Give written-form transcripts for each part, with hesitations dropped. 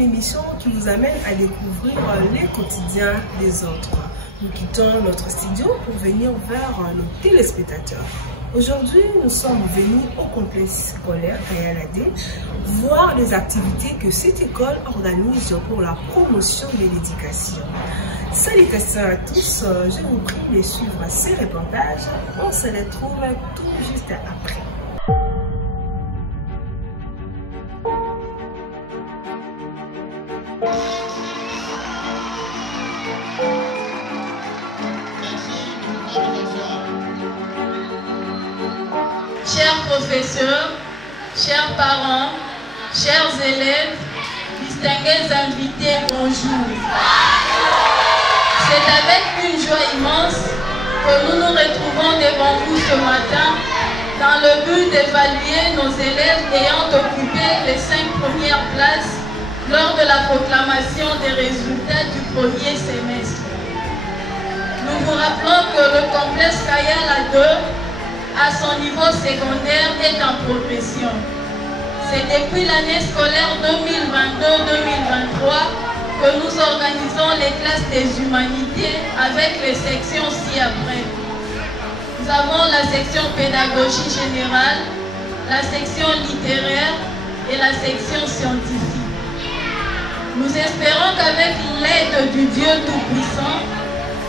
une émission qui vous amène à découvrir les quotidiens des autres. Nous quittons notre studio pour venir vers nos téléspectateurs. Aujourd'hui, nous sommes venus au complexe scolaire Kayalade voir les activités que cette école organise pour la promotion de l'éducation. Salutations à tous, je vous prie de suivre ces reportages. On se retrouve tout juste après. Chers professeurs, chers parents, chers élèves, distingués invités, bonjour. C'est avec une joie immense que nous nous retrouvons devant vous ce matin dans le but d'évaluer nos élèves ayant occupé les 5 premières places lors de la proclamation des résultats du premier semestre. Nous vous rappelons que le complexe Kayalade à son niveau secondaire est en progression. C'est depuis l'année scolaire 2022-2023 que nous organisons les classes des humanités avec les sections ci-après. Nous avons la section pédagogie générale, la section littéraire et la section scientifique. Nous espérons qu'avec l'aide du Dieu Tout-Puissant,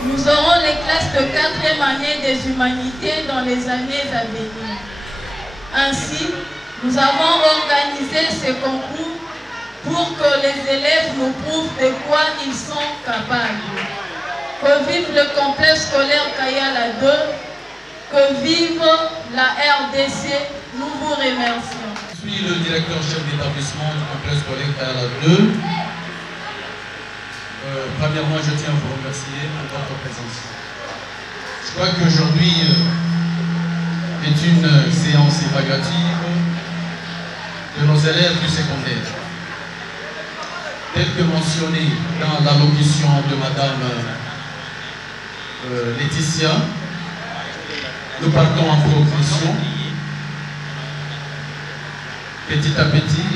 nous aurons les classes de 4e année des humanités dans les années à venir. Ainsi, nous avons organisé ce concours pour que les élèves nous prouvent de quoi ils sont capables. Que vive le complexe scolaire Kayalade, que vive la RDC, nous vous remercions. Je suis le directeur chef d'établissement du complexe scolaire Kayalade. Premièrement, je tiens à vous remercier pour votre présence. Je crois qu'aujourd'hui est une séance évaluative de nos élèves du secondaire. Tel que mentionné dans l'allocution de Madame Laetitia, nous partons en progression. Petit à petit,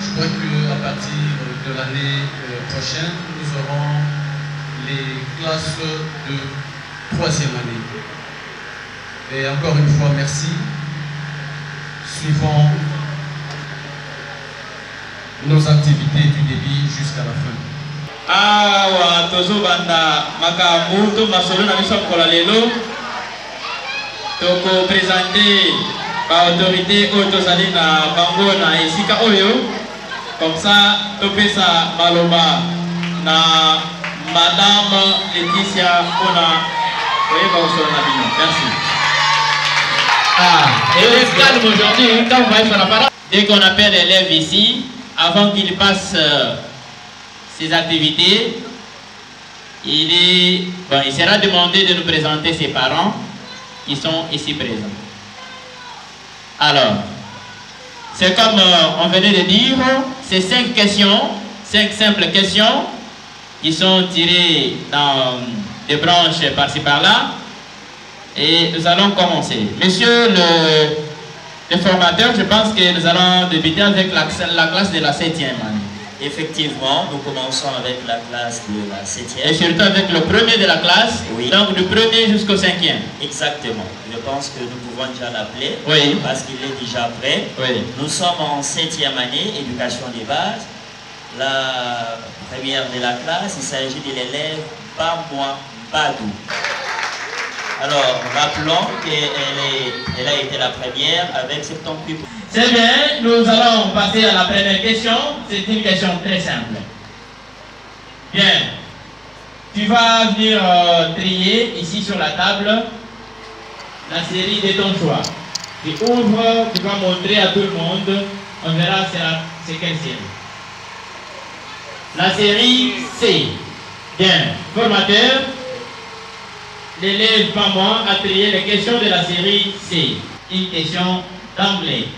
je crois qu'à partir de l'année prochaine, nous aurons les classes de 3e année. Et encore une fois, merci. Suivons nos activités du début jusqu'à la fin. Awa tozo banda makambu to masolo na biso kola lelo toko présenter ba autorité oyo tozali na bango na esika oyo comme ça topesa maloba na Madame Laetitia pona oyeba kosolo na bino. Merci. Élève calme aujourd'hui quand vous voyez son appareil. Dès qu'on appelle l'élève ici, avant qu'il passe ses activités, il sera demandé de nous présenter ses parents qui sont ici présents. Alors, c'est comme on venait de dire, c'est 5 questions, 5 simples questions qui sont tirées dans des branches par-ci par-là. Et nous allons commencer. Monsieur le formateur, je pense que nous allons débuter avec la classe de la 7e année. Effectivement, nous commençons avec la classe de la 7e. Et surtout avec le premier de la classe, oui. Donc du premier jusqu'au 5e. Exactement. Je pense que nous pouvons déjà l'appeler, oui. Parce qu'il est déjà prêt. Oui. Nous sommes en 7e année, éducation des bases. La première de la classe, il s'agit de l'élève Bamwa Badou. Alors, rappelons qu'elle a été la première avec 78. C'est bien, nous allons passer à la première question. C'est une question très simple. Bien, tu vas venir trier ici sur la table la série de ton choix. Tu ouvres, tu vas montrer à tout le monde, on verra c'est quelle série. La série C. Bien, formateur. L'élève, pas moi, a trié les questions de la série C. Une question d'anglais.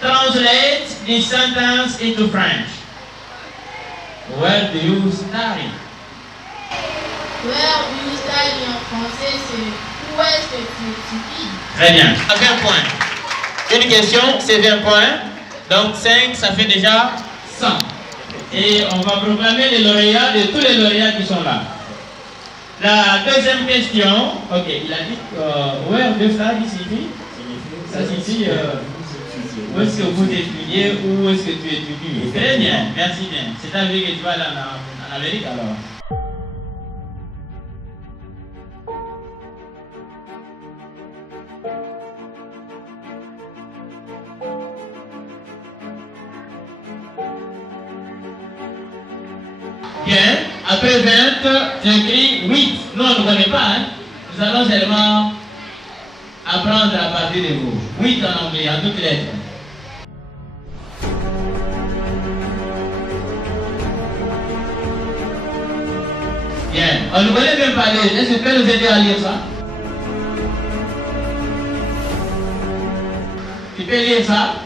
Translate this sentence into French. Where do you study? Where do you study en français, c'est où est-ce que tu étudies? Très bien. 20 points. Une question, c'est 20 points. Donc 5, ça fait déjà 100. Et on va proclamer les lauréats de tous les lauréats qui sont là. La deuxième question, ok, il a dit, where the flag signifie? Ça signifie, où est-ce que vous étudiez, où est-ce que tu étudies? Très bien, merci bien. C'est à dire que tu vas aller en Amérique alors? Bien, après 20, tu écris 8. Nous, on ne connaît pas, hein? Nous allons seulement apprendre à partir de vous. 8 en anglais, en toutes lettres. Bien, on ne connaît même pas lire. Est-ce que tu peux nous aider à lire ça? Tu peux lire ça?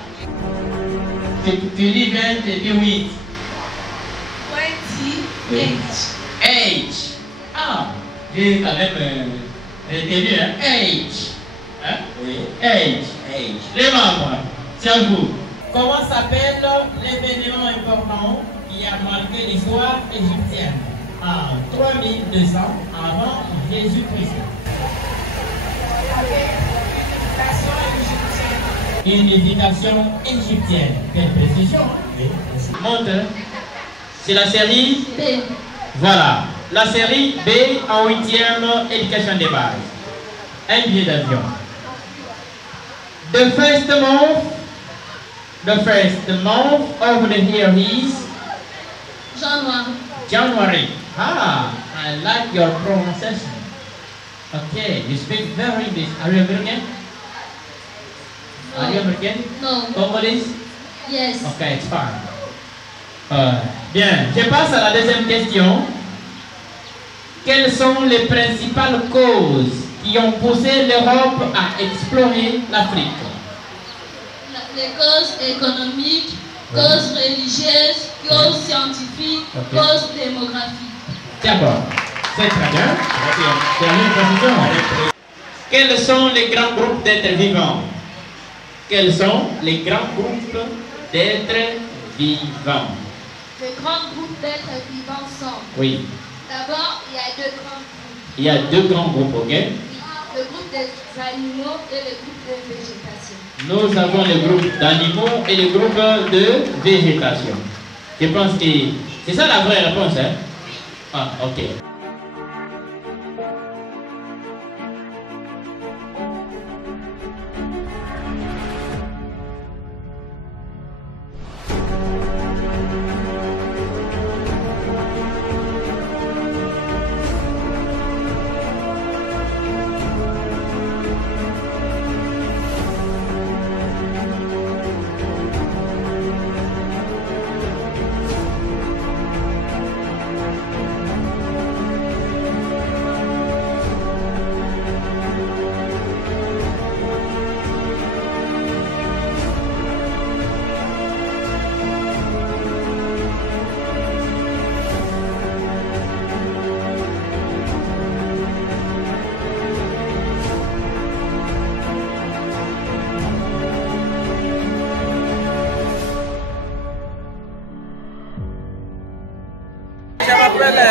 Tu lis 20 et puis 8. 28. Ah, j'ai quand même retenu, hein? Age. Hein? Oui. Age. Les membres, c'est à vous. Comment s'appelle l'événement important qui a marqué l'histoire égyptienne en 3200 avant Jésus-Christ? Unification égyptienne. Quelle précision, hein? Monte. C'est la série B. Voilà. La série B en 8e éducation des bases. Un billet d'avion. The first month of the year is January. Ah, I like your pronunciation. Okay, you speak very English. Are you American? No. Are you American? No. Congolese? Yes. Okay, it's fine. Bien, je passe à la deuxième question. Quelles sont les principales causes qui ont poussé l'Europe à explorer l'Afrique? Les causes économiques, causes religieuses, causes scientifiques, causes démographiques. D'accord, c'est très bien. Quels sont les grands groupes d'êtres vivants? Quels sont les grands groupes d'êtres vivants? Les grands groupes d'êtres vivants sont. Oui. D'abord, il y a deux grands groupes. Il y a deux grands groupes, ok? Le groupe des animaux et le groupe de végétation. Nous avons le groupe d'animaux et le groupe de végétation. Je pense que c'est ça la vraie réponse, hein? Ah, ok.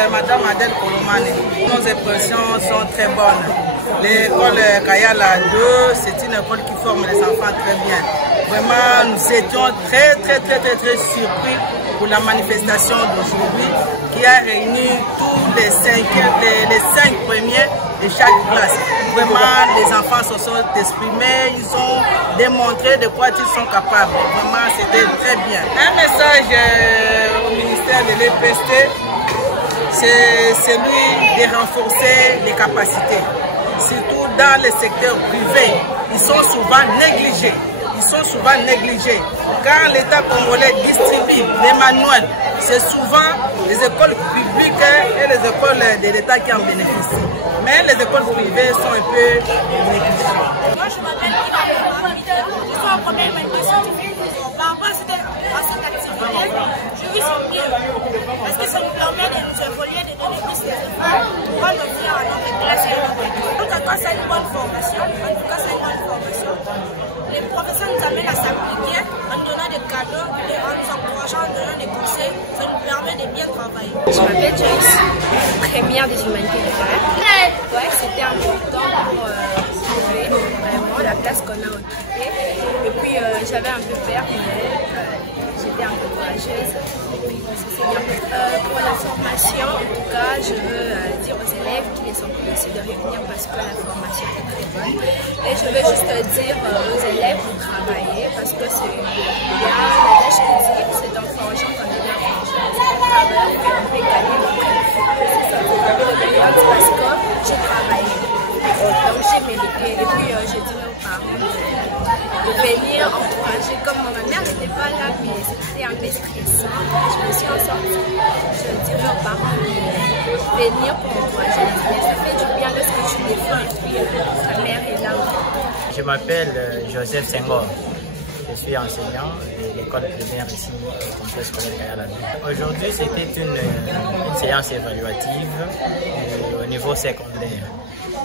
Madame Adèle Kolomane. Nos impressions sont très bonnes. L'école Kayala 2, c'est une école qui forme les enfants très bien. Vraiment, nous étions très surpris pour la manifestation d'aujourd'hui qui a réuni tous les 5 premiers de chaque classe. Vraiment, les enfants se sont exprimés, ils ont démontré de quoi ils sont capables. Vraiment, c'était très bien. Un message au ministère de l'EPST, c'est celui de renforcer les capacités, surtout dans le secteur privé. Ils sont souvent négligés. Quand l'État congolais distribue les manuels, c'est souvent les écoles publiques et les écoles de l'État qui en bénéficient. Mais les écoles privées sont un peu négligées. Moi, je m'appelle Ina. Je suis en première manifestation. Par rapport à cette activité, je vis mieux. Parce que ça nous permet de nous évoluer, de donner plus de efforts pour revenir à notre classe et à notre école. En tout cas, c'est une bonne formation. Les professeurs nous amènent à s'appliquer en donnant des cadeaux et en nous encourageant à donner des Je m'appelle Joyce, première des humanités de Terre. Ouais, c'était important pour trouver vraiment la place qu'on a occupée. Et puis j'avais un peu peur, mais j'étais un peu courageuse. Et puis c'est bien. Pour la formation, en tout cas, je veux dire aux élèves qui ne sont plus ici de revenir parce que la formation est très bonne. Et je veux juste dire aux élèves de travailler parce que c'est bien. La tâche critique, c'est en forgeant qu'on devient forgeant. C'est un travail qu'on peut gagner notre vie. Parce que j'ai travaillé. Donc j'ai mérité. Et puis j'ai dit aux parents de venir encourager. Comme ma mère n'était pas là, mais c'était un peu stressant. Je me suis en sortie. Je dirais aux parents de venir pour encourager les élèves. Ça fait du bien lorsque tu les vois et puis ta mère est là. Je m'appelle Joseph Senghor. Je suis enseignant de l'école primaire ici au complexe scolaire Kaya la 2. Aujourd'hui, c'était une séance évaluative au niveau secondaire.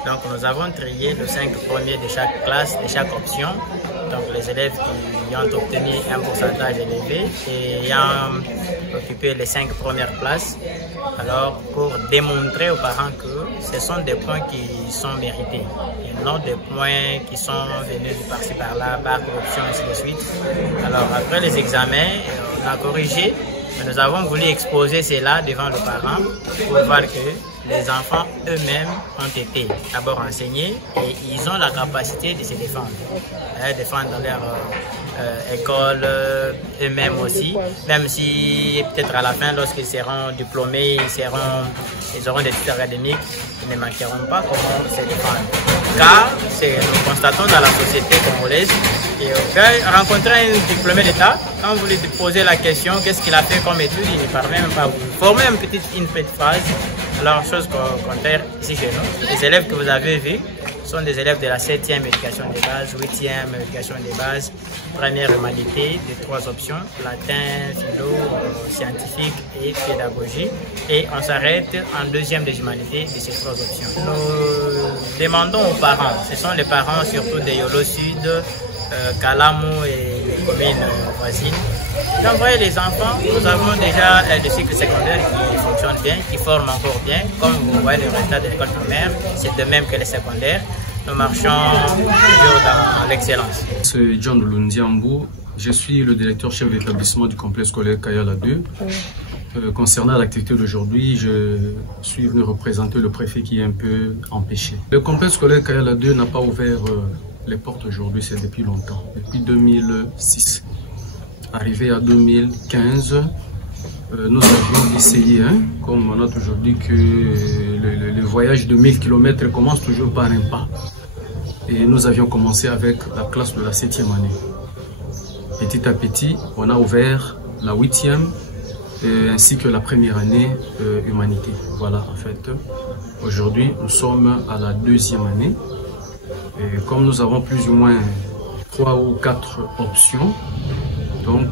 Donc, nous avons trié les 5 premiers de chaque classe, de chaque option. Donc, les élèves qui ont obtenu un pourcentage élevé et ayant occupé les 5 premières places. Alors, pour démontrer aux parents que ce sont des points qui sont mérités et non des points qui sont venus de par-ci par-là, par corruption, ainsi de suite. Alors, après les examens, on a corrigé, mais nous avons voulu exposer cela devant le parent pour voir que les enfants eux-mêmes ont été d'abord enseignés et ils ont la capacité de se défendre. Défendre dans leur école, eux-mêmes aussi, même si peut-être à la fin, lorsqu'ils seront diplômés, ils auront des titres académiques, ils ne manqueront pas comment se défendre. Car nous constatons dans la société congolaise, rencontrer un diplômé d'État, quand vous lui posez la question, qu'est-ce qu'il a fait comme étude, il ne parvient même pas à vous former une petite phrase. Alors, chose contraire ici chez nous. Les élèves que vous avez vus sont des élèves de la 7e éducation de base, 8e éducation de base, première humanité, de 3 options, latin, philo, scientifique et pédagogie. Et on s'arrête en 2e des humanités de ces 3 options. Nous demandons aux parents, ce sont les parents surtout de Yolo Sud, Kalamu et les communes voisines, d'envoyer les enfants. Nous avons déjà le cycle secondaire qui fonctionne bien, qui forme encore bien. Comme vous voyez le résultat de l'école primaire, c'est de même que les secondaires. Nous marchons toujours dans l'excellence. C'est John Lundiambo. Je suis le directeur chef d'établissement du complexe scolaire Kaya la 2. Concernant l'activité d'aujourd'hui, je suis venu représenter le préfet qui est un peu empêché. Le complexe scolaire Kaya la 2 n'a pas ouvert les portes aujourd'hui, c'est depuis longtemps, depuis 2006. Arrivé à 2015, nous avions essayé, comme on a toujours dit, que le voyage de 1000 km commence toujours par un pas. Et nous avions commencé avec la classe de la 7e année. Petit à petit, on a ouvert la 8e ainsi que la première année humanité. Voilà, en fait, aujourd'hui, nous sommes à la 2e année. Et comme nous avons plus ou moins 3 ou 4 options, donc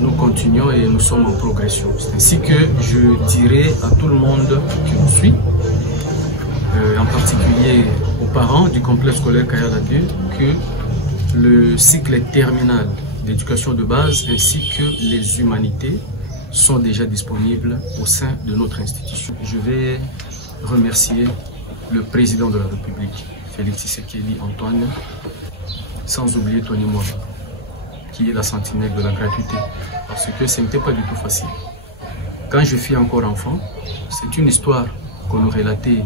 nous continuons et nous sommes en progression. C'est ainsi que je dirais à tout le monde qui nous suit, en particulier aux parents du complexe scolaire Kaya la 2, que le cycle terminal d'éducation de base ainsi que les humanités sont déjà disponibles au sein de notre institution. Je vais remercier le président de la République, Félix Tshisekedi Antoine, sans oublier Tony Moa, qui est la sentinelle de la gratuité, parce que ce n'était pas du tout facile. Quand je fus encore enfant, c'est une histoire qu'on nous relatait.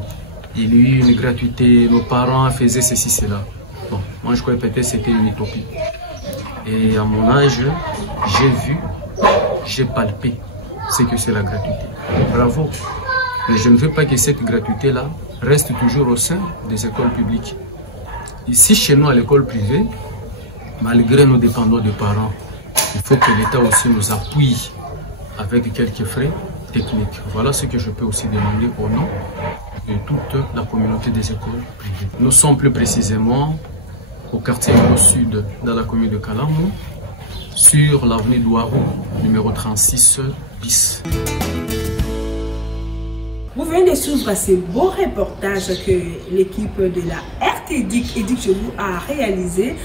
Il y a eu une gratuité, nos parents faisaient ceci, cela. Bon, moi je croyais peut-être que c'était une utopie. Et à mon âge, j'ai vu, j'ai palpé ce que c'est la gratuité. Bravo. Mais je ne veux pas que cette gratuité-là reste toujours au sein des écoles publiques. Ici, chez nous, à l'école privée, malgré nous dépendons des parents, il faut que l'État aussi nous appuie avec quelques frais techniques. Voilà ce que je peux aussi demander au nom de toute la communauté des écoles privées. Nous sommes plus précisément au quartier au sud, dans la commune de Kalamu, sur l'avenue Douarou, numéro 36 bis. Vous venez de suivre ce beau reportage que l'équipe de la RT qu'Éduc Chez Vous a réalisé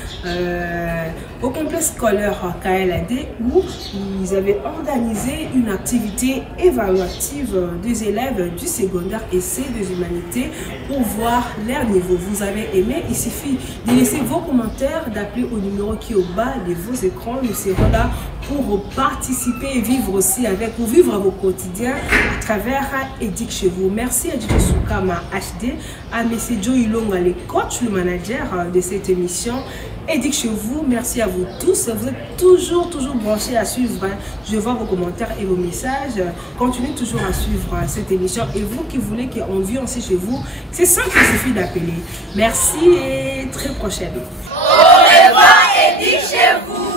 au complexe scolaire KLAD, où ils avaient organisé une activité évaluative des élèves du secondaire et C des humanités pour voir leur niveau. Vous avez aimé? Il suffit de laisser vos commentaires, d'appeler au numéro qui est au bas de vos écrans. Nous serons là pour participer et vivre aussi avec vous, vivre vos quotidiens à travers Éduc Chez Vous. Merci à DJ Soukama HD, à M. Joe Ilonga, le coach, le manager de cette émission. Éduc Chez Vous, merci à vous tous. Vous êtes toujours branchés à suivre. Je vois vos commentaires et vos messages. Continuez toujours à suivre cette émission. Et vous qui voulez qu'on vienne aussi chez vous, c'est simple, il suffit d'appeler. Merci et très prochainement. Au revoir, Éduc Chez Vous.